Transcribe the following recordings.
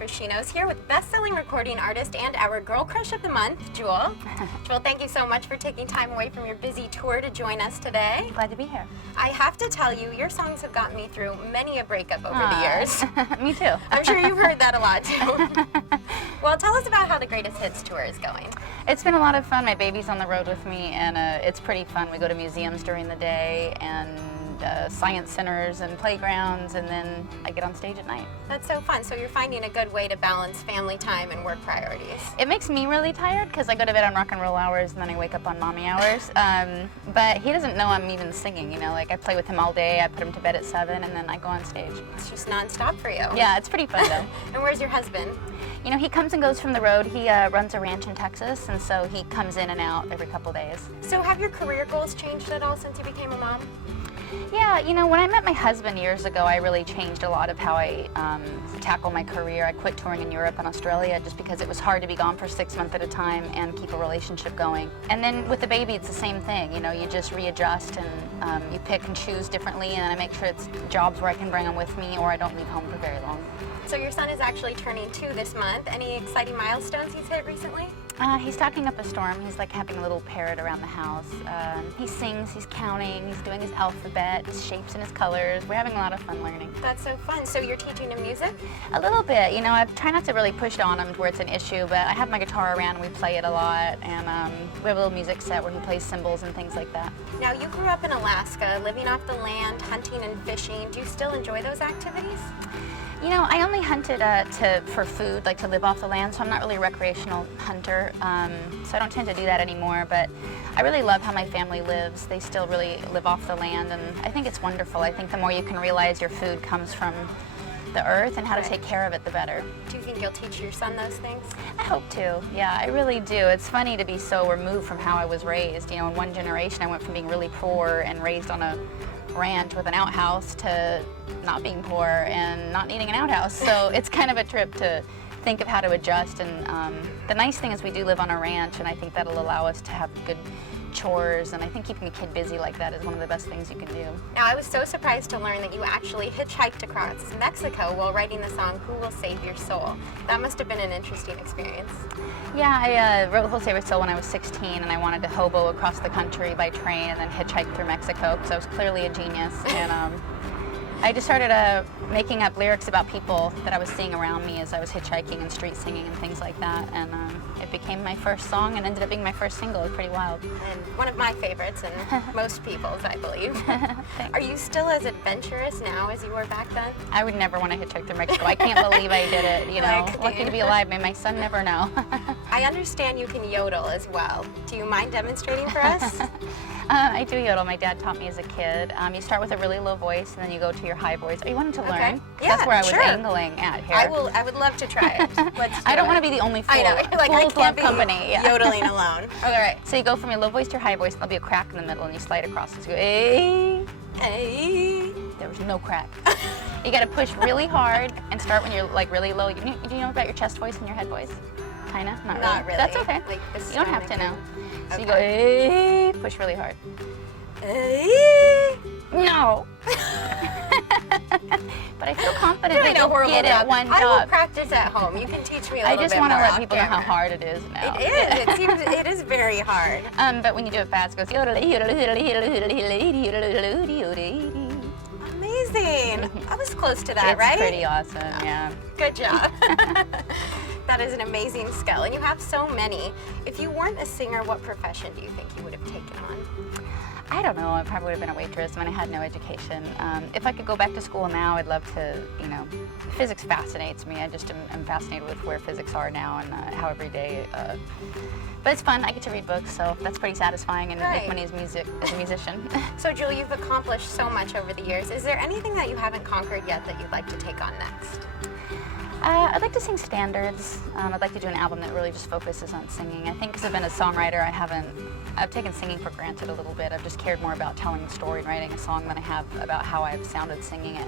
for SheKnows here with best-selling recording artist and our girl crush of the month, Jewel. Jewel, thank you so much for taking time away from your busy tour to join us today. Glad to be here. I have to tell you, your songs have gotten me through many a breakup over the years. Me too. I'm sure you've heard that a lot too. Well, tell us about how the Greatest Hits tour is going. It's been a lot of fun. My baby's on the road with me, and it's pretty fun. We go to museums during the day and science centers and playgrounds, and then I get on stage at night. That's so fun. So you're finding a good way to balance family time and work priorities. It makes me really tired because I go to bed on rock and roll hours and then I wake up on mommy hours. But he doesn't know I'm even singing, you know, like I play with him all day, I put him to bed at 7 and then I go on stage. It's just nonstop for you. Yeah, it's pretty fun though. And where's your husband? You know, he comes and goes from the road. He runs a ranch in Texas, and so he comes in and out every couple days. So have your career goals changed at all since you became a mom? Yeah, you know, when I met my husband years ago, I really changed a lot of how I tackle my career. I quit touring in Europe and Australia just because it was hard to be gone for 6 months at a time and keep a relationship going. And then with the baby, it's the same thing. You know, you just readjust and you pick and choose differently, and I make sure it's jobs where I can bring him with me or I don't leave home for very long. So your son is actually turning 2 this month. Any exciting milestones he's hit recently? He's talking up a storm. He's like having a little parrot around the house. He sings, he's counting, he's doing his alphabet, his shapes and his colors. We're having a lot of fun learning. That's so fun. So you're teaching him music? A little bit. You know, I try not to really push it on him to where it's an issue, but I have my guitar around and we play it a lot. And we have a little music set where he plays cymbals and things like that. Now, you grew up in Alaska, living off the land, hunting and fishing. Do you still enjoy those activities? You know, I only hunted for food, like to live off the land, so I'm not really a recreational hunter, so I don't tend to do that anymore, but I really love how my family lives. They still really live off the land, and I think it's wonderful. I think the more you can realize your food comes from the earth and how to take care of it, the better. Do you think you'll teach your son those things? I hope to, yeah, I really do. It's funny to be so removed from how I was raised. You know, in one generation I went from being really poor and raised on a ranch with an outhouse to not being poor and not needing an outhouse. So it's kind of a trip to think of how to adjust. And the nice thing is we do live on a ranch, and I think that'll allow us to have good chores, and I think keeping a kid busy like that is one of the best things you can do. Now, I was so surprised to learn that you actually hitchhiked across Mexico while writing the song Who Will Save Your Soul. That must have been an interesting experience. Yeah, I wrote Who Will Save Your Soul when I was 16, and I wanted to hobo across the country by train and then hitchhike through Mexico because I was clearly a genius. And I just started making up lyrics about people that I was seeing around me as I was hitchhiking and street singing and things like that, and it became my first song and ended up being my first single. It was pretty wild. And one of my favorites, and most people's, I believe. Are you still as adventurous now as you were back then? I would never want to hitchhike through Mexico. I can't believe I did it, you know. Lucky to be alive. May my son never know. I understand you can yodel as well. Do you mind demonstrating for us? I do yodel. My dad taught me as a kid. You start with a really low voice, and then you go to your high voice. Are you wanting to learn? Okay. Yeah, that's where I was sure. angling at here. I would love to try it. Let's I don't want to be the only fool. I know. You're like, I can't be company. Yeah. yodeling alone. All right. So you go from your low voice to your high voice, and there'll be a crack in the middle, and you slide across. So you go, hey. Hey. There was no crack. You got to push really hard and start when you're like really low. Do you know about your chest voice and your head voice? Kinda? Not really. That's okay. Like you don't have to know. So Okay. you go, hey, push really hard. Hey. No. But I feel confident that you'll get it one job. I will practice at home. You can teach me a little bit more. I just want to let people know how hard it is now. It is. It is very hard. But when you do it fast, it goes yodel, yodel, yodel, yodel, yodel, yodel, yodel. Amazing. I was close to that, right? It's pretty awesome, yeah. Good job. That is an amazing skill, and you have so many. If you weren't a singer, what profession do you think you would have taken on? I don't know. I probably would have been a waitress. I mean, I had no education. If I could go back to school now, I'd love to, you know, physics fascinates me. I just am fascinated with where physics are now and how every day. But it's fun. I get to read books, so that's pretty satisfying, and make money as a musician. So, Julie, you've accomplished so much over the years. Is there anything that you haven't conquered yet that you'd like to take on next? I'd like to sing standards. I'd like to do an album that really just focuses on singing. I think because I've been a songwriter, I've taken singing for granted a little bit. I've just cared more about telling the story and writing a song than I have about how I've sounded singing it.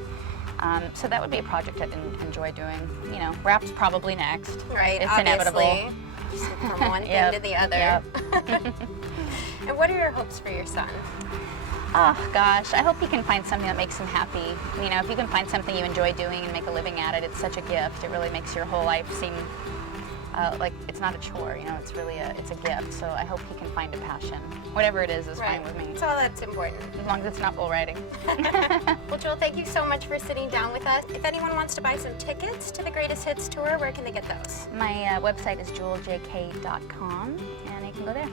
So that would be a project I'd enjoy doing. You know, rap's probably next. Right, it's obviously. inevitable. Just from one thing to the other. Yep. And what are your hopes for your son? Oh gosh, I hope he can find something that makes him happy. You know, if you can find something you enjoy doing and make a living at it, it's such a gift. It really makes your whole life seem like it's not a chore, you know, it's really it's a gift. So I hope he can find a passion. Whatever it is fine with me. That's all that's important. As long as it's not bull riding. Well, Jewel, thank you so much for sitting down with us. If anyone wants to buy some tickets to the Greatest Hits Tour, where can they get those? My website is jeweljk.com, and you can go there.